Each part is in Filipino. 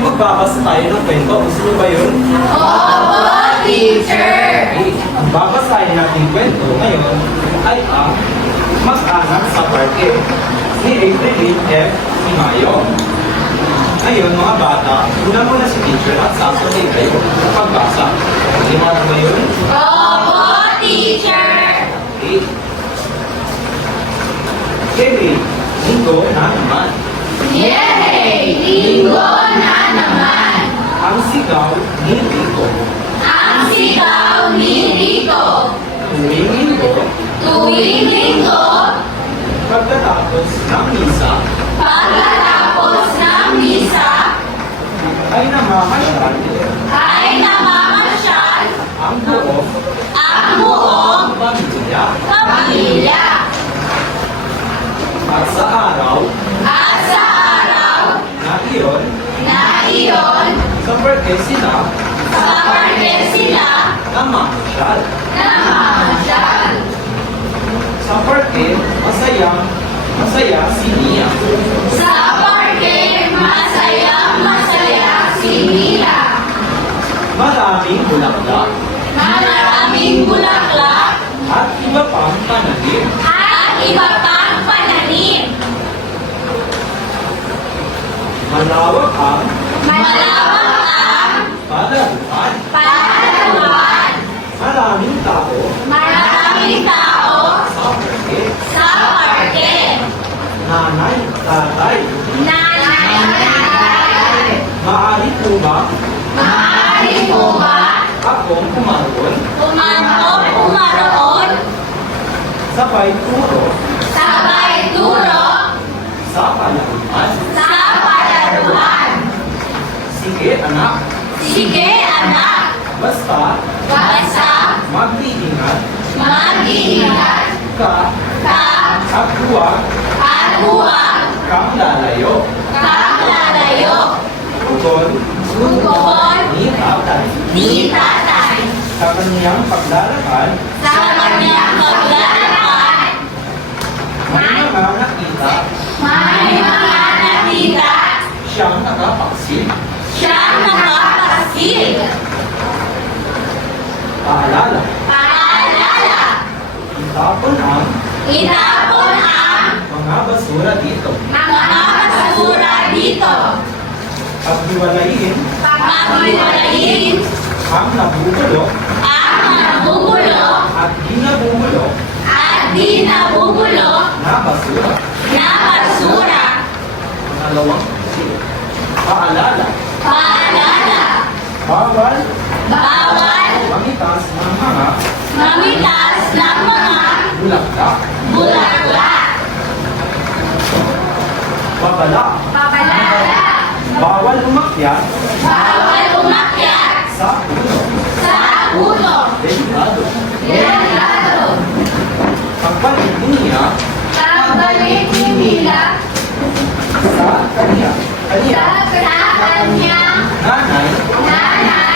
magbabasa tayo ng kwento. Gusto niyo ba yun? Opo, teacher! Okay. Ang babasahin natin kwento ngayon ay ang mag-anak sa parke ni April F. Mayo. Ngayon, mga bata, una muna si teacher at sasabihin kayo sa pagbasa. Liwanag ba yun? Opo, teacher! Okay. Kevin, linggo na naman. Yay! Linggo na! Ang sigaw ni Rico. Ang sigaw ni Rico! Tuwing linggo, Tuwing linggo, pagkatapos ng misa, pagkatapos ng misa, ay namamasyal. Ay namamasyal. Ang buo. Ang buong pamilya. Birthday sila, sa parke sila namamasyal. namamasyal. Sa birthday, masayang, masaya si Nia. Sa parke, masaya, masaya si Mila. Maraming bulaklak Maraming bulaklak at iba pang pananim. at iba pang pananim. Malawak ang Malawak palaruan. panaluan. Maraming tao Maraming tao sa birthday. sa parke. Nanay, tatay, Nanay, nanay. maaari po ba Maaari po ba akong kumaroon umano umaroon sabay turo sabay turo sa palaruan? sa palaruan? Sige anak, Sige anak, basta basta mag-iingat. mag-iingat. Ka. Ka. At huwag at huwag kang lalayo. kang lalayo. Tugon. Tugon. Ni tatay. Ni tatay. Sa kaniyang paglalakad. Sa kanyang paglalakad. may mga nakita. May mga nakita. Siyang nakapaksil. Nakapasil. Paalala, Paalala, itapon ang itapon ang mga basura dito. mga basura dito. Paghiwalayin Paghiwalayin ang nabubulok ang nabubulok at di nabubulok at di nabubulok na basura. na basura. Pangalawang Paalala, bawal bawal mamitas ng mga mamitas ng mga bulaklak. bulaklak. Babala, Paalala, bawal umakyat bawal umakyat sa puno. sa puno. Delikado. Delikado. Pagbalik niya Pagbalik ni Mila sa kanya, kanya, sa kanyang nanay, nanay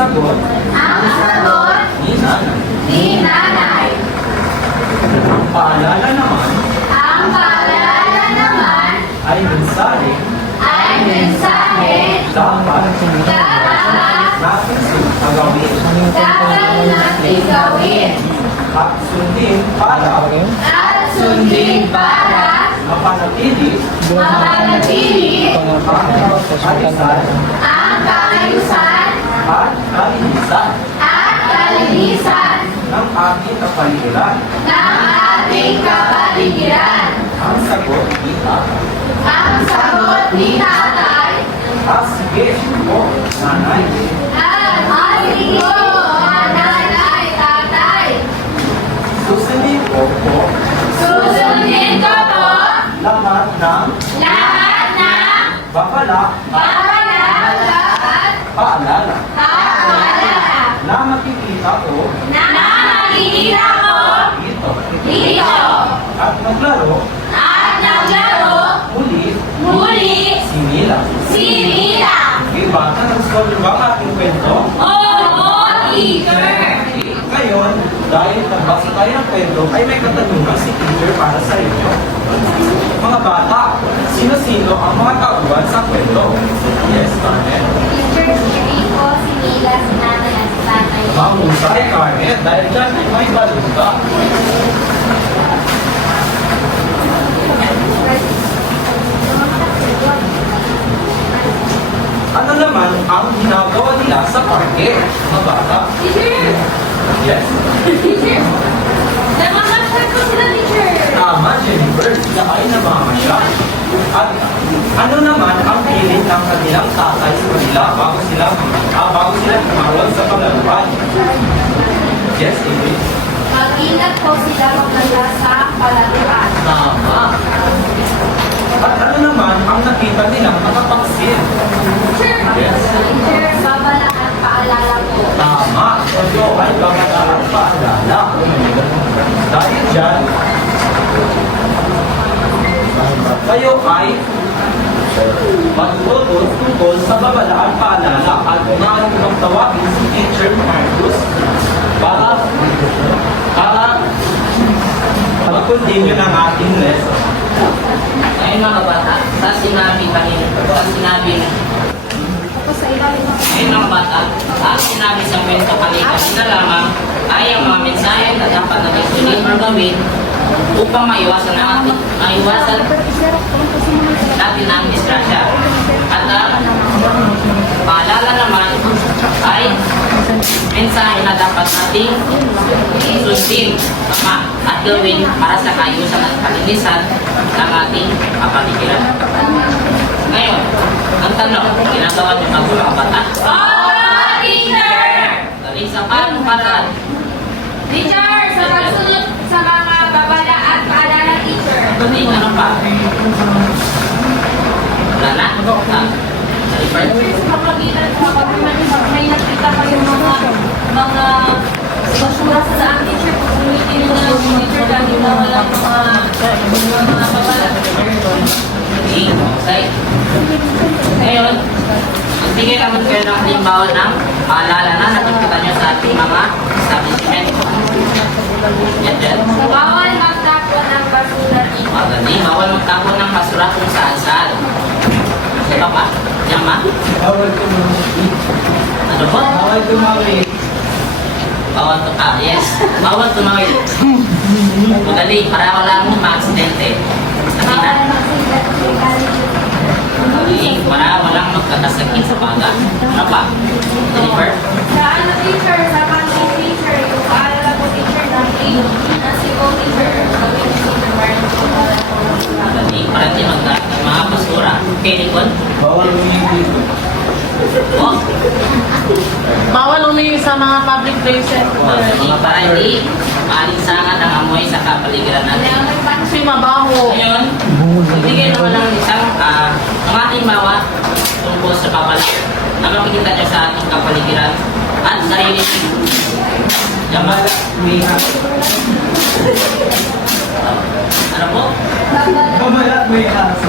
sagot Ang sagot ni nanay. ni nanay. Ang paalala naman Ang paalala naman ay mensahe ay mensahe dapat dapat natin gawin dapat natin gawin at sundin para at sundin para mapanatili mapanatili ang kaayusan ang kaayusan at kalinisan at kalinisan ng ating kapaligiran. ng ating kapaligiran. Ang sagot ni tatay. Ang sagot ni tatay Ah, sige po, nanay. at ay nanay, tatay. Susundin ko po Susundin ko po lahat ng lahat ng babala paalala at paalala paalala na makikita ko na nakikita ko dito dito at maglaro at naglaro muli muli si Mila. si Mila. Okay, bata, nagustuhan niyo ba ang aking kwento? Oo, teacher! Ngayon, dahil nagbasa tayo ng kwento, ay may katanungan si teacher para sa inyo. Mga bata, sino-sino ang mga tauhan sa kwento? Yes, Carmen. Teacher, si ko, si Mila, si nanay at si tatay. Mahusay, Carmen. Dahil dyan ay may balita. Ano Yes, Amy. Mag-ingat po sila magdala sa palaruan. Tama. At ano naman ang nakita nilang nakapaksin? Teacher! Yes. Teacher, babala at paalala po. Tama. Ito ay babataang paalala. Dahil dyan, kayo ay magtutod tungkol sa babalaan paalala at umaari kong tawagin si Teacher Marcus para para mag-continue ng ating lesson. Ngayon mga bata, sa sinabi kanina, sa sinabi sa ngayon mga bata, ang sinabi sa kwento kanina na lamang ay ang mga mensahe na dapat na isunin or gawin upang maiwasan ang ating, maiwasan natin ang disgrasya. At ang paalala naman ay mensahe na sundin tama, at gawin para sa kayusan at kalinisan ng ating kapaligiran. Ngayon, ang tanong, ginagawa niyo ang mga bata? Oo, teacher! Dali sa paano paraan? Teacher, sa pagsunod sa mga babala at paalala, teacher. Dali, ano pa? Wala na? Ah, Daliver? Pamagitan sa pag may nakita kayong mga mga basura sa daan, teacher, kung ulitin nyo na lang, teacher, dahil mga mga babala. Hindi, okay. Ngayon, magbigay naman kayo ng halimbawa ng paalala na nakikita nyo sa ating mga establishment. Yan dyan. Bawal magtapon ng basura, bawal magtapon ng basura kung saan saan. Ito pa? Yan ma? Bawal tumawid. Ano po? Bawal tumawid. Bawal to ah, yes. Bawal tumawid. Madali, para wala mong ma-aksidente. Madali, para walang magkakasakit sa baga. Ano pa? Deliver? Sa ano, teacher, sa pangin, teacher, yung paalala ko, teacher, na free, na si ko, teacher, gawin si teacher, Martin, ko, para po. Madali, para di magkaroon ng mga Nicole? Bawal umingit. Oh, Bawal umiwi sa mga public places. madali, para hindi maalinsangan ang amoy sa kapaligiran natin. Kasi mabaho. Ngayon, bigay naman ng isang uh, ating bawa tungkol sa babala na makikita nyo sa ating kapaligiran at sarili. Yaman. May Ano po? Kamalat may aso.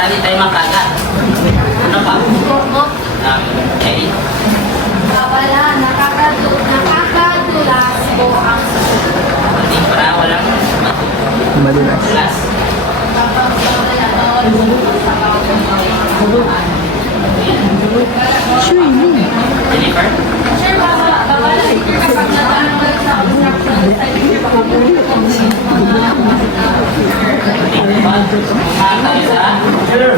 Para hindi tayo makagat. Ano pa? Um, okay. Nakakatu nakakadulas po ang Hindi para walang sa bawal. Jennifer? Tayo sa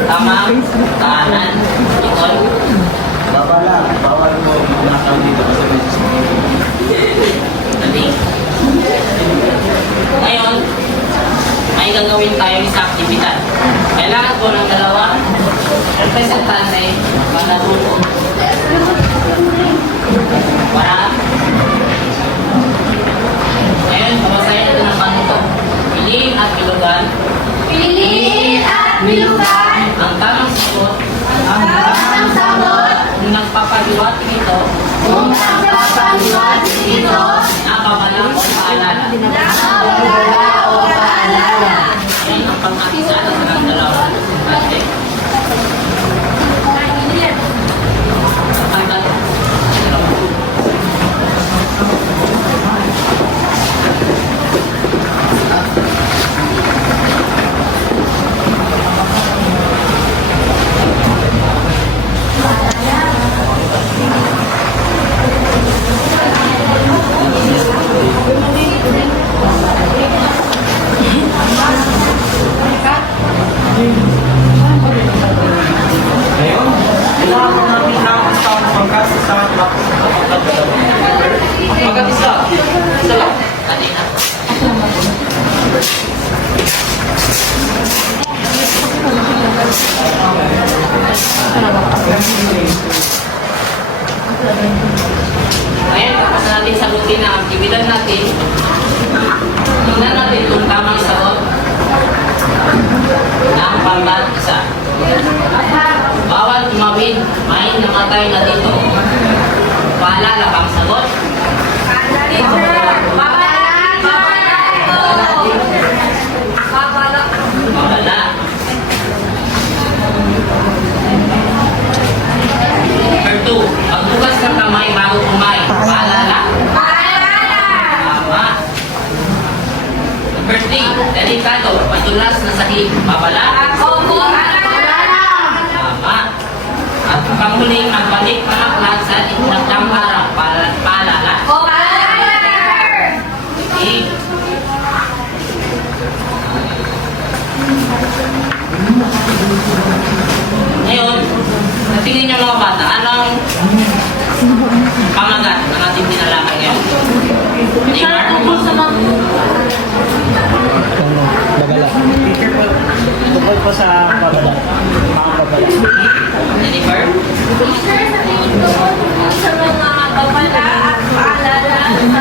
tamang daanan. Nicole? Babala, bawal mo magnakaw dito kasi may Dali. Ngayon, may gagawin tayo sa aktibidad. Kailangan ko ng dalawa representante para grupo. Para ngayon, babasahin Piliin at bilukan ang tamang sagot. Ang tamang sagot. Kung nagpapaliwatig ito. Kung nagpapaliwatig ito. Nakawala o paalala. Nakawala o paalala. Yan ang pangkakisala. Natin ang natin. Tingnan natin kung tamang sagot. Ang pambat isa. Bawal tumawid, may namatay na dito. Paalala bang sagot?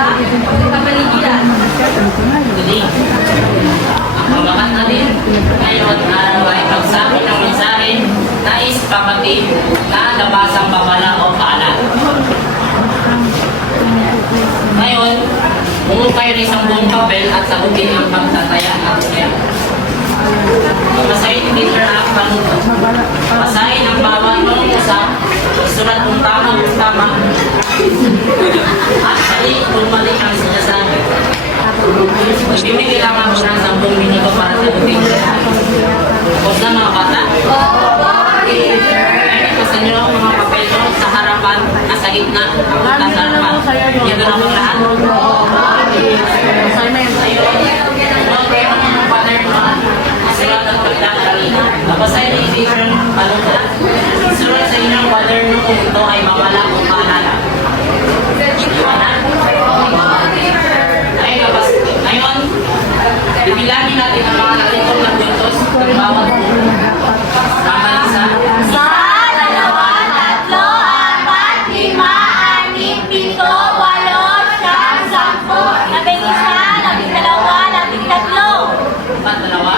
Kapaligiran. Ang pamagat natin ngayon araw ay pagsabi ng mensahe nais pabatid na labasang babala o paalat. Ngayon, kayo ng isang buong papel at sagutin ang pagtataya. Basahin ni Teacher ang panuto. Basahin ang bawat nung isa, isulat kung tama kung tama, at mali kung mali ang sinasabi. Magbibigay lang ako ng 10 minuto para sagutin. Huwag na mga bata. Sa inyo ang mga papel ko sa harapan, nasa gitna, nasa harapan. Yung ako lahat. Assignment. Ayun. Huwag kayo ng mga father mo. Sulat ang pagdadali. Tapos ay decision, paluta. Sulat sa inyong father mo kung ito ay mawala o paalala. Iwanan. Ay, labas. Ngayon, bibilangin natin ang mga natitong na puntos ng bawat Pamalang sa Sa dalawa, tatlo, apat, lima, pito, walo, siyam, sampu, labing isa, labing dalawa, labing tatlo. Pat dalawa.